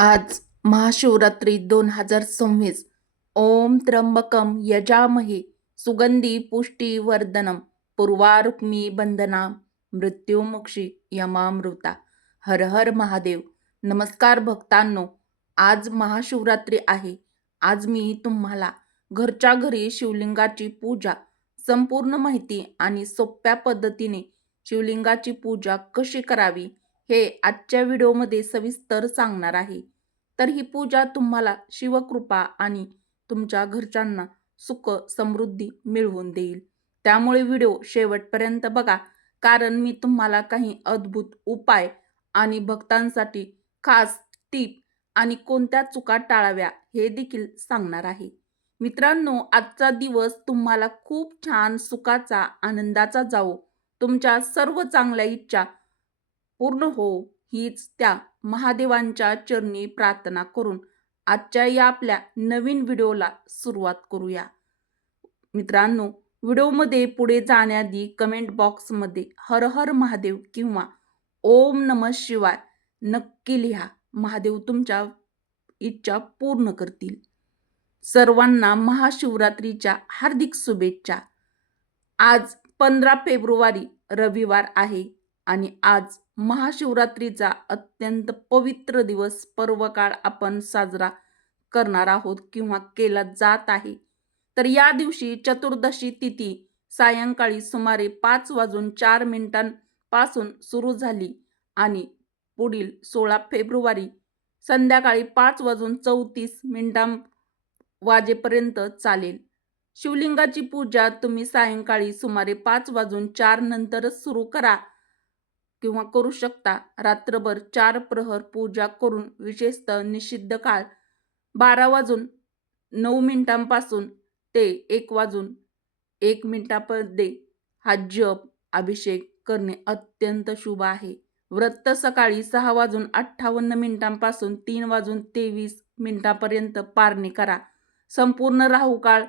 आज महाशिवरात्री 2026. ओम त्र्यंबकम यजामहे सुगंधी पुष्टिवर्धनम पूर्वारुक्मी बंधना मृत्युमुक्षी यमामृता. हर हर महादेव. नमस्कार भक्तांनो, आज महाशिवरात्री आहे. आज मी तुम्हाला घरच्या घरी शिवलिंगाची पूजा, संपूर्ण माहिती आणि सोप्या पद्धतीने शिवलिंगाची पूजा कशी करावी हे आजच्या व्हिडिओमध्ये सविस्तर सांगणार आहे. तर ही पूजा तुम्हाला शिवकृपा आणि तुमच्या घरच्यांना सुख समृद्धी मिळवून देईल. त्यामुळे व्हिडिओ शेवटपर्यंत बघा, कारण मी तुम्हाला काही अद्भुत उपाय आणि भक्तांसाठी खास टीप आणि कोणत्या चुका टाळाव्या हे देखील सांगणार आहे. मित्रांनो, आजचा दिवस तुम्हाला खूप छान सुखाचा, आनंदाचा जावो. तुमच्या सर्व चांगल्या इच्छा पूर्ण हो, हीच त्या महादेवांच्या चरणी प्रार्थना करून आजच्या या आपल्या नवीन व्हिडिओला सुरुवात करूया. मित्रांनो, व्हिडिओमध्ये पुढे जाण्याआधी कमेंट बॉक्समध्ये हर हर महादेव किंवा ओम नमः शिवाय नक्की लिहा. महादेव तुमच्या इच्छा पूर्ण करतील. सर्वांना महाशिवरात्रीच्या हार्दिक शुभेच्छा. आज 15 फेब्रुवारी रविवार आहे आणि आज महाशिवरात्रीचा अत्यंत पवित्र दिवस पर्वकाळ आपण साजरा करणार आहोत किंवा केला जात आहे. तर या दिवशी चतुर्दशी तिथी सायंकाळी सुमारे 5:04 सुरू झाली आणि पुढील 16 फेब्रुवारी संध्याकाळी 5:34 वाजेपर्यंत चालेल. शिवलिंगाची पूजा तुम्ही सायंकाळी सुमारे 5:04 नंतरच सुरू करा किंवा करू शकता. रात्रभर 4 प्रहर पूजा करून विशेषतः निषिद्ध काळ 12:09 ते 1:01 हा जप अभिषेक करणे अत्यंत शुभ आहे. व्रत सकाळी 6:58 3:23 पारणे करा. संपूर्ण राहुकाळ,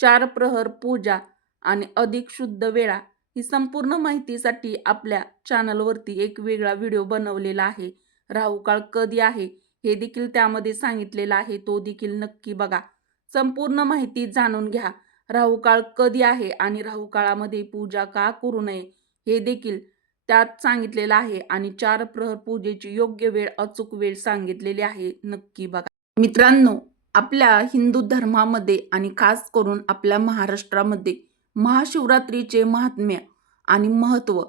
4 प्रहर पूजा आणि अधिक शुद्ध वेळा ही संपूर्ण माहितीसाठी आपल्या चॅनलवरती एक वेगळा व्हिडिओ बनवलेला आहे. राहुकाळ कधी आहे हे देखील त्यामध्ये सांगितलेलं आहे, तो देखील नक्की बघा. संपूर्ण माहिती जाणून घ्या. राहुकाळ कधी आहे आणि राहुकाळामध्ये पूजा का करू नये हे देखील त्यात सांगितलेलं आहे आणि 4 प्रहर पूजेची योग्य वेळ, अचूक वेळ सांगितलेली आहे, नक्की बघा. मित्रांनो, आपल्या हिंदू धर्मामध्ये आणि खास करून आपल्या महाराष्ट्रामध्ये महाशिवरात्रीचे महात्म्य आणि महत्त्व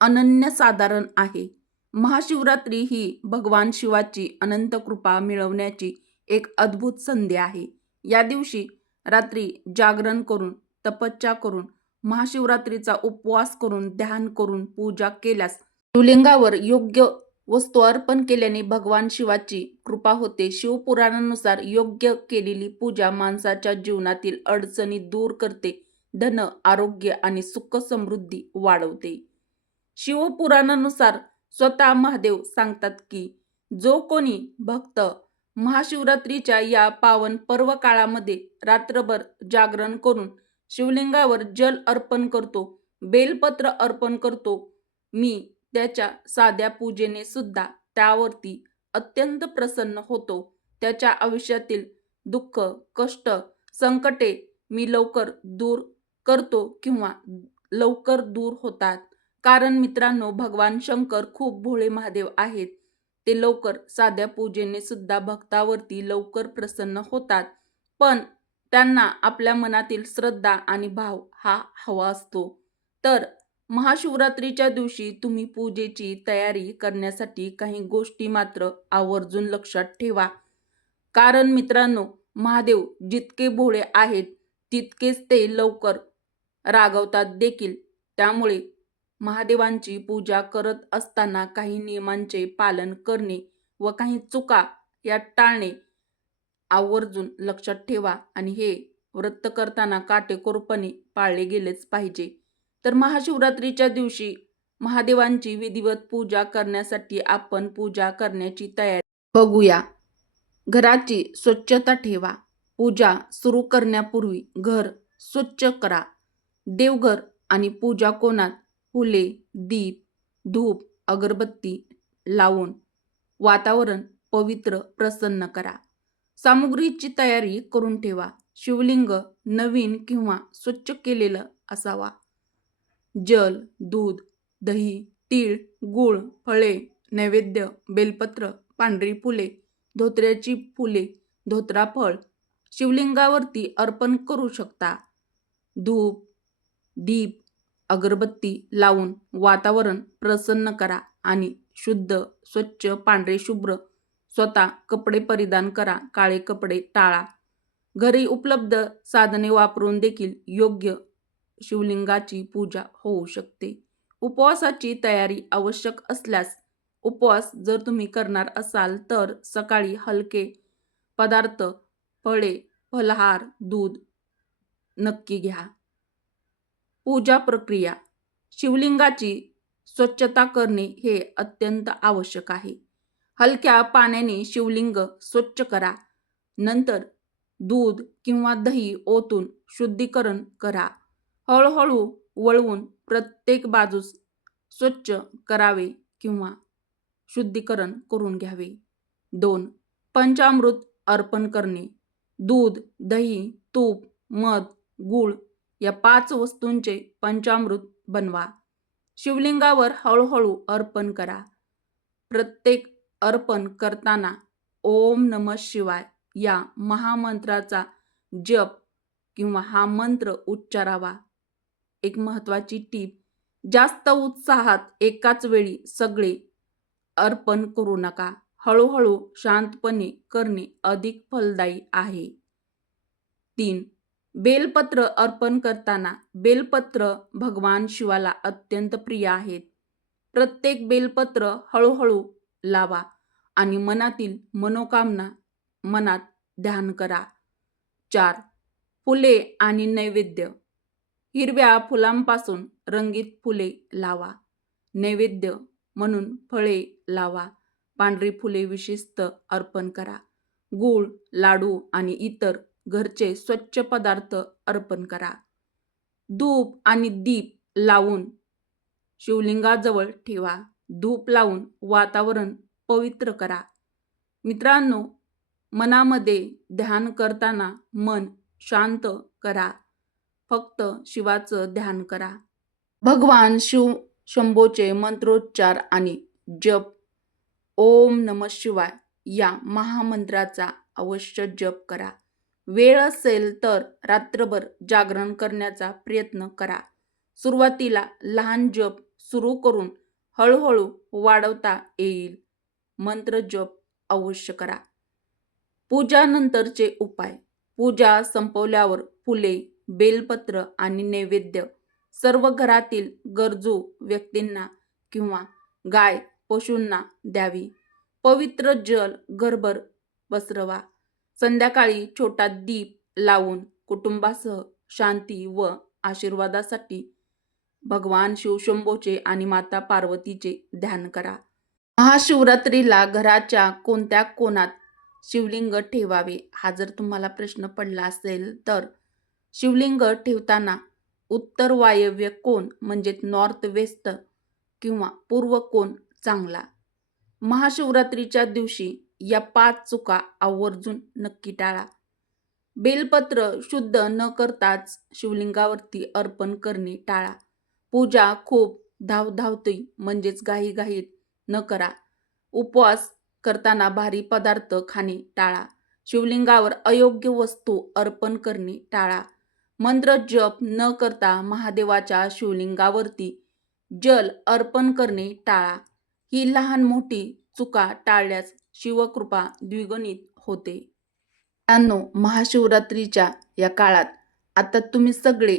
अनन्यसाधारण आहे. महाशिवरात्री ही भगवान शिवाची अनंत कृपा मिळवण्याची एक अद्भुत संधी आहे. या दिवशी रात्री जागरण करून, तपस्या करून, महाशिवरात्रीचा उपवास करून, ध्यान करून पूजा केल्यास, शिवलिंगावर योग्य वस्तू अर्पण केल्याने भगवान शिवाची कृपा होते. शिवपुराणानुसार योग्य केलेली पूजा माणसाच्या जीवनातील अडचणी दूर करते, धन, आरोग्य आणि सुख समृद्धी वाढवते. शिवपुराणानुसार स्वतः महादेव सांगतात की जो कोणी भक्त महाशिवरात्रीच्या या पावन पर्व काळामध्ये रात्रभर जागरण करून शिवलिंगावर जल अर्पण करतो, बेलपत्र अर्पण करतो, मी त्याच्या साध्या पूजेने सुद्धा त्यावरती अत्यंत प्रसन्न होतो. त्याच्या आयुष्यातील दुःख, कष्ट, संकटे मी लवकर दूर करतो किंवा लवकर दूर होतात. कारण मित्रांनो, भगवान शंकर खूप भोळे महादेव आहेत. ते लवकर साध्या पूजेने सुद्धा भक्तावरती लवकर प्रसन्न होतात, पण त्यांना आपल्या मनातील श्रद्धा आणि भाव हा हवा असतो. तर महाशिवरात्रीच्या दिवशी तुम्ही पूजेची तयारी करण्यासाठी काही गोष्टी मात्र आवर्जून लक्षात ठेवा. कारण मित्रांनो, महादेव जितके भोळे आहेत तितकेच ते लवकर रागवतात देखील. त्यामुळे महादेवांची पूजा करत असताना काही नियमांचे पालन करणे व काही चुका या टाळणे आवर्जून लक्षात ठेवा आणि हे व्रत करताना काटेकोरपणे पाळले गेलेच पाहिजे. तर महाशिवरात्रीच्या दिवशी महादेवांची विधिवत पूजा करण्यासाठी आपण पूजा करण्याची तयारी बघूया. घराची स्वच्छता ठेवा. पूजा सुरू करण्यापूर्वी घर स्वच्छ करा. देवघर आणि पूजा कोणात फुले, दीप, धूप, अगरबत्ती लावून वातावरण पवित्र प्रसन्न करा. सामुग्रीची तयारी करून ठेवा. शिवलिंग नवीन किंवा स्वच्छ केलेलं असावा. जल, दूध, दही, तीळ, गूळ, फळे, नैवेद्य, बेलपत्र, पांढरी फुले, धोत्र्याची फुले, धोत्राफळ शिवलिंगावरती अर्पण करू शकता. धूप, दीप, अगरबत्ती लावून वातावरण प्रसन्न करा आणि शुद्ध, स्वच्छ, पांढरे शुभ्र स्वतः कपडे परिधान करा. काळे कपडे टाळा. घरी उपलब्ध साधने वापरून देखील योग्य शिवलिंगाची पूजा होऊ शकते. उपवासाची तयारी आवश्यक असल्यास उपवास जर तुम्ही करणार असाल तर सकाळी हलके पदार्थ, फळे, फलाहार, दूध नक्की घ्या. पूजा प्रक्रिया. शिवलिंगाची स्वच्छता करणे हे अत्यंत आवश्यक आहे. हलक्या पाण्याने शिवलिंग स्वच्छ करा. नंतर दूध किंवा दही ओतून शुद्धीकरण करा. हळूहळू वळवून प्रत्येक बाजूस स्वच्छ करावे किंवा शुद्धीकरण करून घ्यावे. 2. पंचामृत अर्पण करणे. दूध, दही, तूप, मध, गूळ या 5 वस्तूंचे पंचामृत बनवा. शिवलिंगावर हळूहळू अर्पण करा. प्रत्येक अर्पण करताना ओम नमः शिवाय या महामंत्राचा जप किंवा हा मंत्र उच्चारावा. एक महत्त्वाची टीप, जास्त उत्साहात एकाच वेळी सगळे अर्पण करू नका. हळूहळू शांतपणे करणे अधिक फलदायी आहे. 3. बेलपत्र अर्पण करताना. बेलपत्र भगवान शिवाला अत्यंत प्रिय आहेत. प्रत्येक बेलपत्र हळूहळू लावा आणि मनातील मनोकामना मनात ध्यान करा. 4. फुले आणि नैवेद्य. हिरव्या फुलांपासून रंगीत फुले लावा. नैवेद्य म्हणून फळे लावा. पांढरी फुले विशिष्ट अर्पण करा. गूळ, लाडू आणि इतर घरचे स्वच्छ पदार्थ अर्पण करा. धूप आणि दीप लावून शिवलिंगाजवळ ठेवा. धूप लावून वातावरण पवित्र करा. मित्रांनो, मनामध्ये ध्यान करताना मन शांत करा. फक्त शिवाचं ध्यान करा. भगवान शिव शंभोचे मंत्रोच्चार आणि जप ओम नमः शिवाय या महामंत्राचा अवश्य जप करा. वेळ असेल तर रात्रभर जागरण करण्याचा प्रयत्न करा. सुरुवातीला लहान जप सुरू करून हळूहळू वाढवता येईल. मंत्र जप अवश्य करा. पूजानंतरचे उपाय. पूजा संपवल्यावर फुले, बेलपत्र आणि नैवेद्य सर्व घरातील गरजू व्यक्तींना किंवा गाय पशूंना द्यावी. पवित्र जल घरभर पसरवा. संध्याकाळी छोटा दीप लावून कुटुंबासह शांती व आशीर्वादासाठी भगवान शिवशंभोचे आणि माता पार्वतीचे ध्यान करा. महाशिवरात्रीला घराच्या कोणत्या कोणात शिवलिंग ठेवावे हा जर तुम्हाला प्रश्न पडला असेल तर शिवलिंग ठेवताना उत्तर वायव्य कोन म्हणजे नॉर्थ वेस्ट किंवा पूर्व कोन चांगला. महाशिवरात्रीच्या दिवशी या 5 चुका आवर्जून नक्की टाळा. बेलपत्र शुद्ध न करताच शिवलिंगावरती अर्पण करणे टाळा. पूजा खूप धावधावती म्हणजेच घाईघाईत न करा. उपवास करताना भारी पदार्थ खाणे टाळा. शिवलिंगावर अयोग्य वस्तू अर्पण करणे टाळा. मंत्र जप न करता महादेवाच्या शिवलिंगावरती जल अर्पण करणे टाळा. ही लहान मोठी चुका टाळल्यास शिवकृपा द्विगुणित होते. महाशिवरात्रीच्या या काळात आता तुम्ही सगळे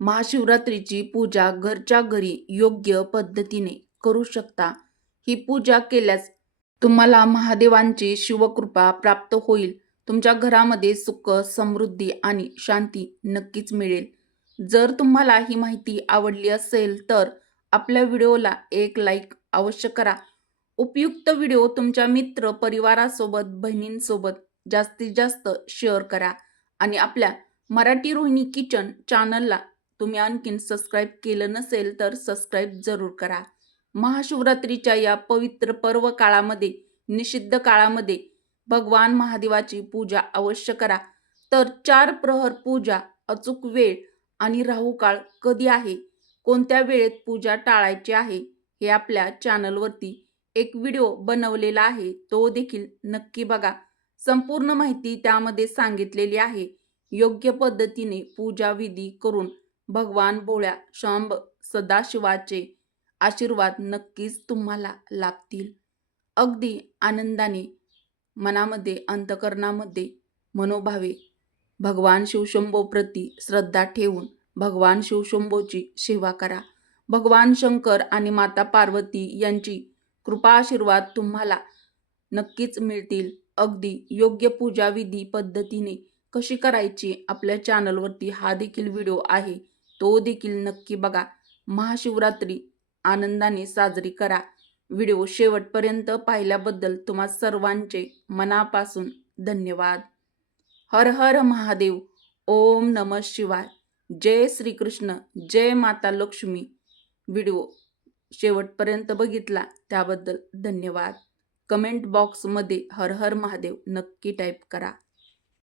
महाशिवरात्रीची पूजा घरच्या घरी योग्य पद्धतीने करू शकता. ही पूजा केल्यास तुम्हाला महादेवांची शिवकृपा प्राप्त होईल. तुमच्या घरामध्ये सुख, समृद्धी आणि शांती नक्कीच मिळेल. जर तुम्हाला ही माहिती आवडली असेल तर आपल्या व्हिडिओला एक लाईक अवश्य करा. उपयुक्त व्हिडिओ तुमच्या मित्र परिवारासोबत, बहिणींसोबत जास्तीत जास्त शेअर करा आणि आपल्या मराठी रोहिणी किचन चॅनलला तुम्ही आणखीन सबस्क्राईब केलं नसेल तर सबस्क्राईब जरूर करा. महाशिवरात्रीच्या या पवित्र पर्व काळामध्ये निषिद्ध काळामध्ये भगवान महादेवाची पूजा अवश्य करा. तर 4 प्रहर पूजा अचूक वेळ आणि राहू काळ कधी आहे, कोणत्या वेळेत पूजा टाळायची आहे, हे आपल्या चॅनलवरती एक व्हिडिओ बनवलेला आहे. तो देखील नक्की बघा. संपूर्ण माहिती त्यामध्ये सांगितलेली आहे. योग्य पद्धतीने पूजा विधी करून भगवान भोळ्या शांब सदाशिवाचे आशीर्वाद नक्कीच तुम्हाला लाभतील. अगदी आनंदाने मनामध्ये अंतःकरणामध्ये मनोभावे भगवान शिवशंभोप्रती श्रद्धा ठेवून भगवान शिवशंभोची सेवा करा. भगवान शंकर आणि माता पार्वती यांची कृपा आशीर्वाद तुम्हाला नक्कीच मिळतील. अगदी योग्य पूजा विधी पद्धतीने कशी करायची आपल्या चॅनलवरती हा देखील व्हिडिओ आहे. तो देखील नक्की बघा. महाशिवरात्री आनंदाने साजरी करा. व्हिडिओ शेवटपर्यंत पाहिल्याबद्दल तुम्हा सर्वांचे मनापासून धन्यवाद. हर हर महादेव. ओम नमः शिवाय. जय श्रीकृष्ण. जय माता लक्ष्मी. व्हिडिओ शेवटपर्यंत बघितला त्याबद्दल धन्यवाद. कमेंट बॉक्समध्ये हर हर महादेव नक्की टाईप करा.